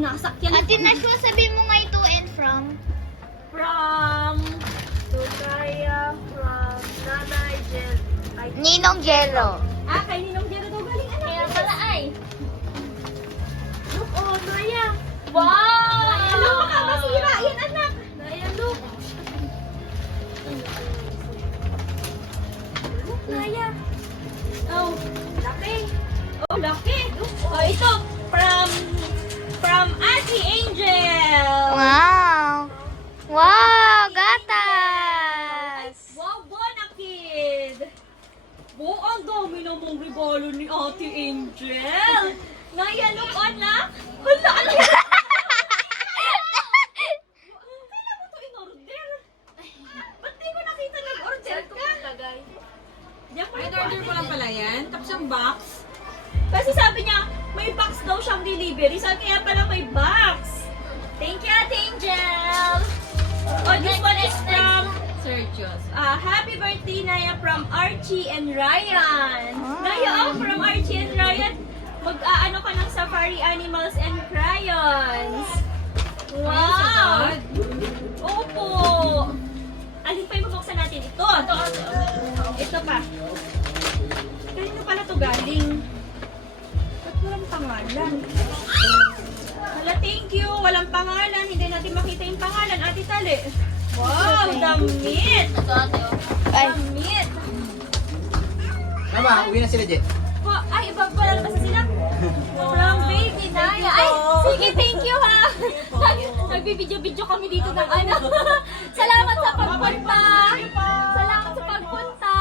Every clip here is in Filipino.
sinasakyan. Ate Nashua, sabihin mo nga ito and from. From Tutaya, from Nanay Jel. Ninong Jello. Ah, kay Ninong Jero daw galing anak. Kaya pala ay. Look, oh, Naya. Wow! Ano, baka masira yan, anak. Naya, look. Look, Naya. Oh, laki. Oh, laki. Oh, ito, from Ate Angel. Wow! Wow! Gatas! Wow, Bonakid! Wow, ang dami namang regalo ni Ate Angel! Naya, look on na! Hala, ano yan? Kailan mo ito in-order? Ba't di ko nakita nag-order ka? Diyan pa yung Order ko lang pala yan. Tapos yung box. Kasi sabi niya, may box daw siyang delivery. Sabi kaya pala may box. Thank you, Ate Angel! Oh, this one is from Sergios. happy birthday, Naya, from Archie and Ryan. Naya, oh, from Archie and Ryan. Mag-aano ka ng safari animals and crayons. Wow! Opo! Alin pa yung mabuksan natin? Ito. Ito pa. Kanino pala to galing? Ba't walang pangalan? Hala, thank you. Walang pangalan. Hindi natin makita yung pangalan. Ate Tali. Wow, damit! Ay. Damit! Tama, uwi na sila, Jet. Ay, wala na ba sila? From Baby Naya. Ay, sige, thank you ha. Nagbibidyo-video kami dito ng ano. Salamat sa pagpunta. Salamat sa pagpunta.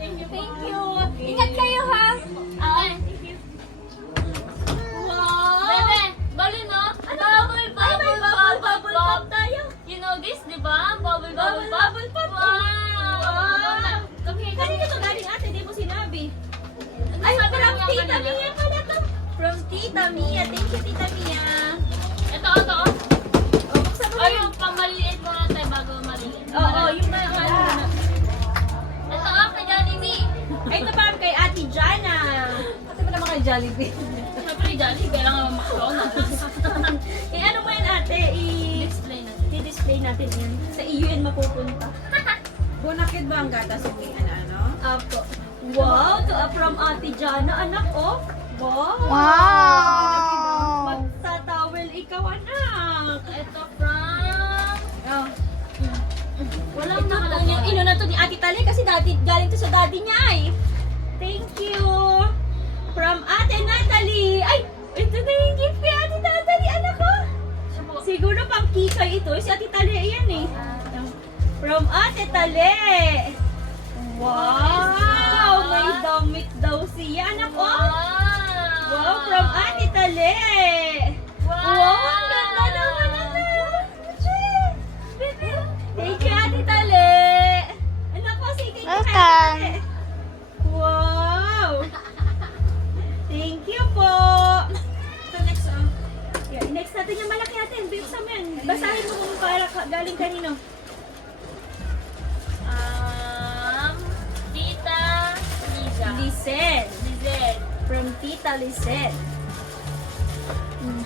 Thank you. Ingat kayo ha. Wow. Bebe, bali no? Bubble, bubble, Bubble pop tayo. You know this, di ba? Bubble, bubble, Bubble pop. Wow! Kanina to galing ate, di mo sinabi. Ay, Sabi from lang Tita kanina. Mia pala to. From Tita Mia. Thank you, Tita Mia. Ito, ito. Oh, buksan mo na Ay, yun. yung pamaliit mo na tayo bago maliit. Oo, yung mga ano na. Ito, kay Jollibee. Ay, ito pa kay Ate Jana. Ate mo naman kay Jollibee. Siyempre, Jollibee, kailangan makarona. Ano mo yan ate? Explain na. I-display natin yan. Sa iyo yan mapupunta. Bonakid ba ang gatas yung ano? Apo. Wow, from Ate Jana, anak, oh. Wow. Wow! Magtatawel ikaw, anak. Ito from... Oh. Walang Ito, nakalagay. ino na to ni Ate Tali kasi galing to sa daddy niya ay. Thank you. From Ate Natalie. Ay, ito na yung gift kay Ate Natalie, anak ko. Siguro pang kikay ito. Si Ate Tali, ayan eh. From Ate Tali. Wow! May damit daw siya, anak ko. Wow, from Ate Tali. Wow, ang ganda naman, anak. Thank you, Ate Tali. Anak ko, sige, thank you, Ate Welcome. Tali. Wow! Thank you po. Ito next Yeah, next natin yung malaki natin. Buksan mo yan. Basahin mo kung para galing kanino. Tita Liza. Lisen. Lizel. From Tita Lisen.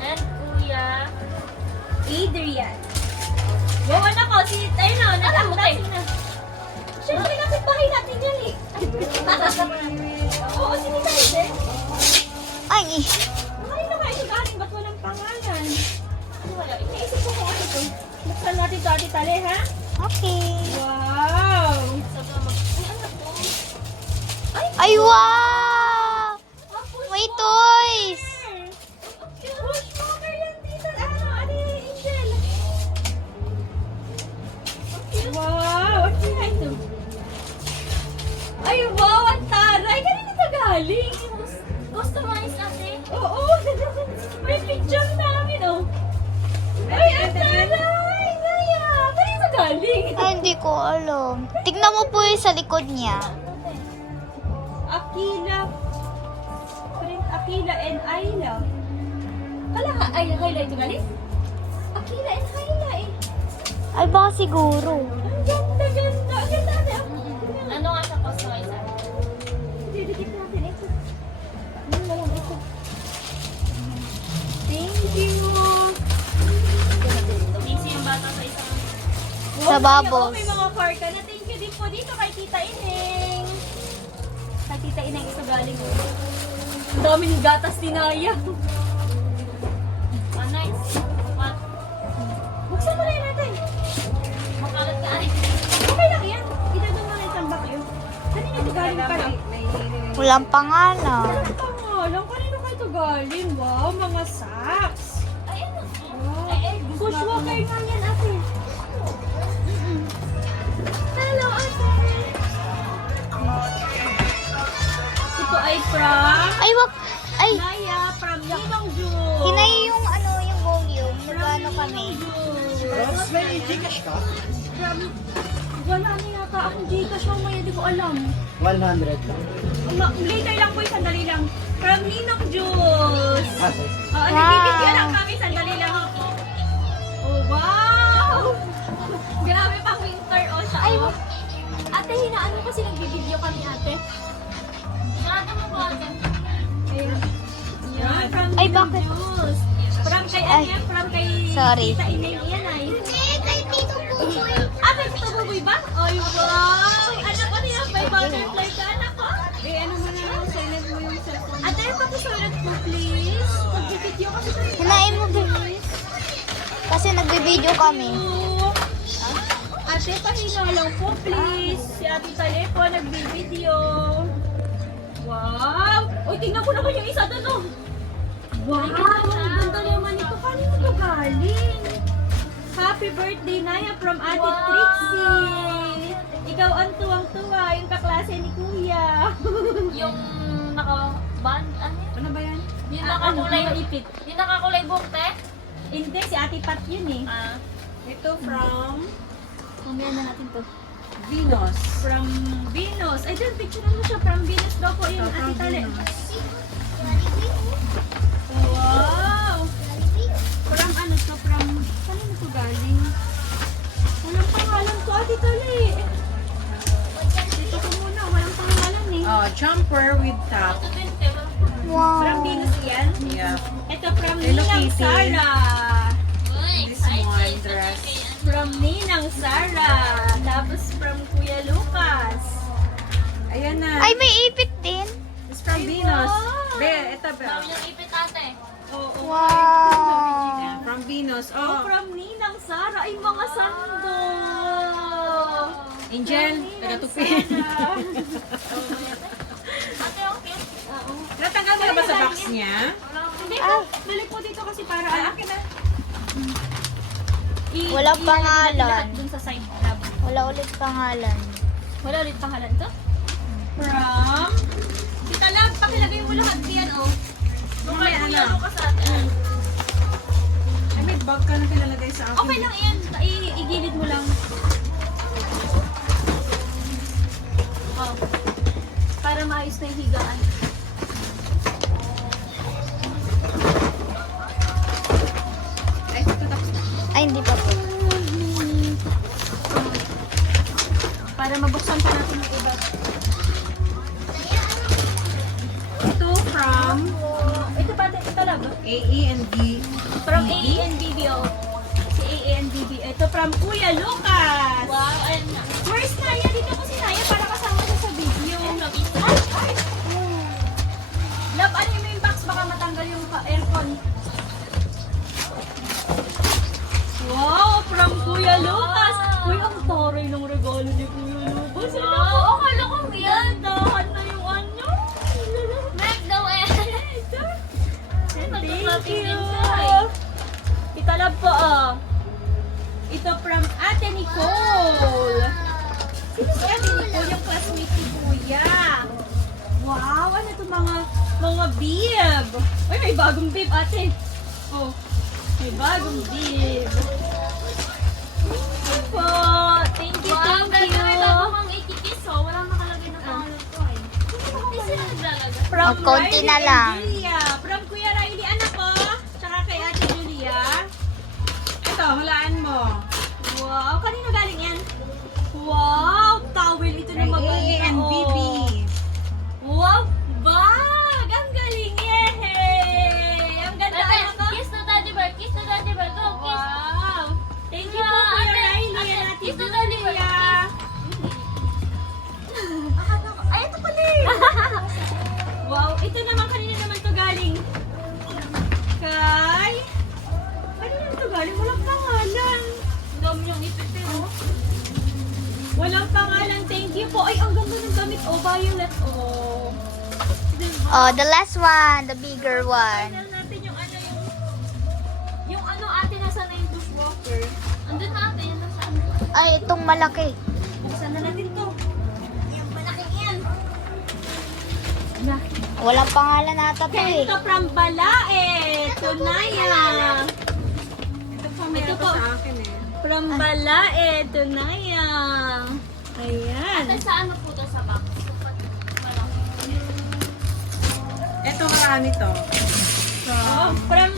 And Kuya. Adrian. Wow, anak ko. Si, ayun o, nag-unboxing na. Siyempre, kapit bahay natin yan eh. Oo, si Tita Lisen. Ay! Kanino kayo ito galing? Ba't walang pangalan? Ano wala? Iniisip ko kung ano ito. Buksan natin ito, Ate Tali, ha? Okay. Wow! Ay, wow! May toys! Bushwalker yan dito. Ano Angel? Wow! Ano na ito? Ay, wow! Ang taray! Kanina ito galing? Customize natin. Oo! May picture namin, oh! Ay, ang taray! Naya! Kanina ito galing? Ay, hindi ko alam. Tignan mo po yung sa likod niya. Akila. Print Akila and Ayla. Kala ka, Ayla ito galing? Akila and Ayla eh. Ay, baka siguro. Ang ganda, ganda. Ang ganda natin. Ano nga siya customize natin? Didikit natin ito. Ano na lang ito. Thank you. Sa babos. May mga car ka na. Thank you din po dito kay Tita Ineng. Kay Tita Ineng isa galing. Ang daming gatas ni Naya. Nice. What? Buksan mo na yun natin. Makalat ka ay. Okay lang yan. Idagdag mo na yung tambak yun. Kanina ito galing pa lang. Walang pangalan. Walang pangalan. Kanino kayo ito galing? Wow, mga socks. Ay, ano? Wow. Ay, Bushwalker nga yan, ate. Hello, ate. Ito ay from Ay, wag. Ay, Naya, from Ninong June. hinay yung ano, yung volume. Nagano kami. Ross, may Gcash ka? From, wala na yata akong Gcash mamaya, hindi ko alam. 100 lang. Later lang po, sandali lang. From Ninong Juice. Ah, sorry. Oo, Wow. nagbibigyan lang kami, sandali lang. Oh, wow! Grabe pang winter, oh, siya. Ay, oh. Ate, hinaano kasi nagbibideo kami, ate. Sarado mo ba ate? Ayun. Yan, from Ay, Ninong bakit? Juice. From kay, Ay, ano yan, from kay sorry. Tita Ineng, yan ay. Ah, kay Tito Buboy ba? Ay, wow! Anak ko niya, may butterfly ka, anak ko. Ano mo na, silent mo yung cellphone. Ate, pakisulat po, please. Mag-video kasi kami. Hinain mo, bilis. Kasi nagbe-video kami. Ate, pahinga lang po, please. Si Ate Talepo, nagbi-video. Wow! Uy, tingnan ko naman yung isa doon, oh. Wow! Ang ganda naman ito. Kanino ito galing? Happy birthday, Naya, from Ate Trixie. Ikaw ang tuwang-tuwa, yung kaklase ni Kuya. Yung naka-band, ano yun? Ano ba yan? Yung Ano, nakakulay, ipit. yung nakakulay buhok, te? Hindi, si Ate Pat yun eh. Ah. Ito from Mamaya na natin to. Venus. From Venus. Ay, dyan, picture mo siya. From Venus daw po yun, Ito, Ate from Tale. Venus. Wow! From ano to? From, kanino to galing? Walang pangalan to, Ate Tale. Dito ko muna, walang pangalan eh. Oh, jumper with top. Ito din, te. From Wow. Venus yan. Yeah. Ito from Hello, Ninang Kitty. Sara. Uy, This one excited. dress. Kay ano? From Ninang Sara. Tapos from Kuya Lucas. Ayan na. Ay, may ipit din. It's from Ay, Venus. wow. Be, ito be. Dami niyang ipit, ate. Oo. Wow. Yeah, from Venus. Oh, Oh, from Ninang Sara. Ay, mga sando. Angel, From Ninang taga-tupi. Sara. Ate, okay. Oo. Natanggal mo na ba sa box niya? Hindi po. Balik po dito kasi para akin na. Walang pangalan. Dun sa side tab. Wala ulit pangalan. Wala ulit pangalan to? From? Tita Lab, pakilagay mo lahat diyan, oh. Mamaya Kuya ano? Lucas, ate. Ay, may bag ka na pinalagay sa akin. Okay lang yan. Igilid mo lang. Oh. Para maayos na yung higaan. Ay, ito tapos na. Ay, hindi pa po. Para mabuksan pa natin yung iba. Ito from Ito pa, ito lang. AE and B. From AANBB, oh. Si AANBB. Ito from Kuya Lucas. Wow, ayun na. Where's Naya? Dito ko si Naya para kasama siya sa video. Ay! Love, ano yung main box? Baka matanggal yung aircon. Wow! From Kuya Lucas! Uy, ang taray ng regalo ni Kuya Lucas. Ano Wow, po? akala ko weird. Dahan na yung ano. Meg daw eh. Thank Nagpa-flopping din you. siya eh. Tita Love po, oh. Ito from Ate Nicole. Sino si Ate Nicole? Yung classmate ni Kuya. Wow, ano ito mga bib. Uy, may bagong bib, ate. Oh, may bagong bib. Ito po. Thank you, Wow, thank ganda, you. may bago kang itikis oh. Walang nakalagay na pangalan ko eh. Hindi sila naglalagay. From Oh, konti Riley na and lang. Julia. From Kuya Riley, anak ko. Tsaka kay Ate Julia. Ito, hulaan mo. Wow, kanino galing yan? Wow, towel ito na Kay maganda. AE and BB. Wow, bag! Ang galing, yehey! Ang ganda, Ate, anak ko. kiss to Daddy Bear, kiss to Daddy Bear. Go, kiss. Wow! Thank you po, Yeah, Kuya ate, Riley ate, and Ate kiss to naman, kanina naman to galing. Kay... Kanina naman to galing, walang pangalan. Ang dami yung ipipin, oh. Walang pangalan, thank you po. Ay, ang ganda ng gamit. Oh, violet. Oh. Oh, the last one, the bigger one. Final natin yung ano yung ano ate nasa na yung dishwasher. Andun na ate, yan na siya. Ay, itong malaki. Buksan na natin to. Yung malaking yan. Walang pangalan ata to eh. Ito from Balae. Tunaya. Ito po meron Ito pa po. sa akin eh. From Balae. Tunaya. Ayan. Ate, sa ano po to sa box? Malaki. Ito marami to. Oh, from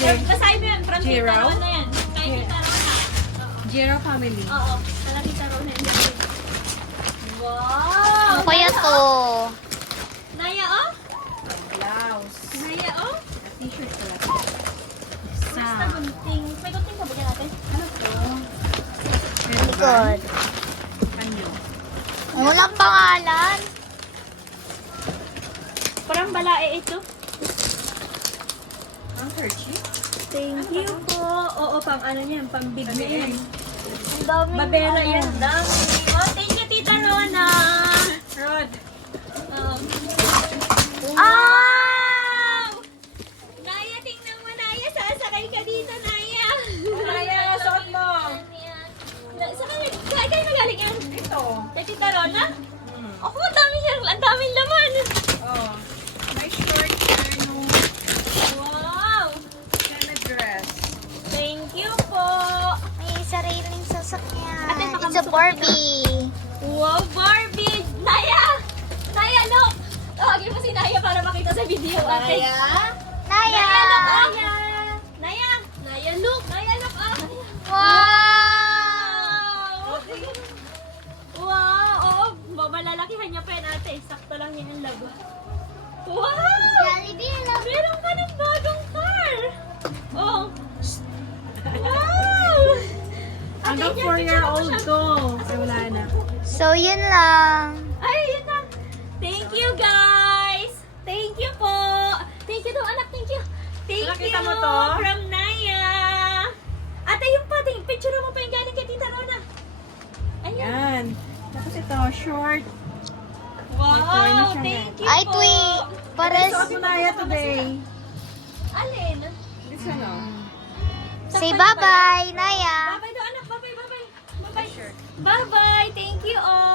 basahin mo yan. From Tita Jiro? Rona yan. Kay Tita Rona. Jiro family. Oo. Kala Tita Rona yan. Wow. Ano kaya to? Naya, oh? Blouse. Naya, oh? T-shirt pala. Basta gunting. May gunting ka ba dyan natin? Ano to? Good. Kanyo. Ay, walang pangalan. From Balae ito. Ang kerchief? Thank you po. Oo, pang ano niyan, pang big Ano yan. yan? Ang dami. Mabera yan, dami. Oh, thank you, Tita Rona. Rod. Um, Ah! Naya, tingnan mo, Naya. Sasakay ka dito, Naya. Naya, suot mo. Sakay, kaya magaling yan. Ito. Kay Tita Rona? Hmm. Ako, ang daming laman. Oh. May short ano, Wow. kind of dress. Thank you po. May sariling sasakyan. Ate, baka It's a masuot Barbie. Wow, Barbie! Naya! Naya, look! Tawagin mo si Naya para makita sa video. Ate. Naya! Naya, look! Naya! Naya! Naya, look! Naya, look! Ah! Wow! Wow! Oo, malalakihan niya pa yan, ate. Sakto lang yan ang labo. Wow! Jollibee, love. Meron ka ng bagong car! Oh! Wow! Hanggang Ate, 4-year-old ko. Ay, wala na. So, yun lang. Ay, yun na. Thank you, guys. Thank you po. Thank you daw, anak. Thank you. Thank Nakita you mo to? from Naya. Ate, yung pa, picture mo pa yung galing kay Tita Rona. Ayan. Yan. Tapos ito, short. Wow, Ito, ano siya thank you Ay, po. Twi. Pares. Suot mo na yan today. Alin? This ano? Say bye-bye, Naya. Bye-bye daw, anak. Bye-bye, bye-bye. Bye-bye. Bye-bye. Thank you all.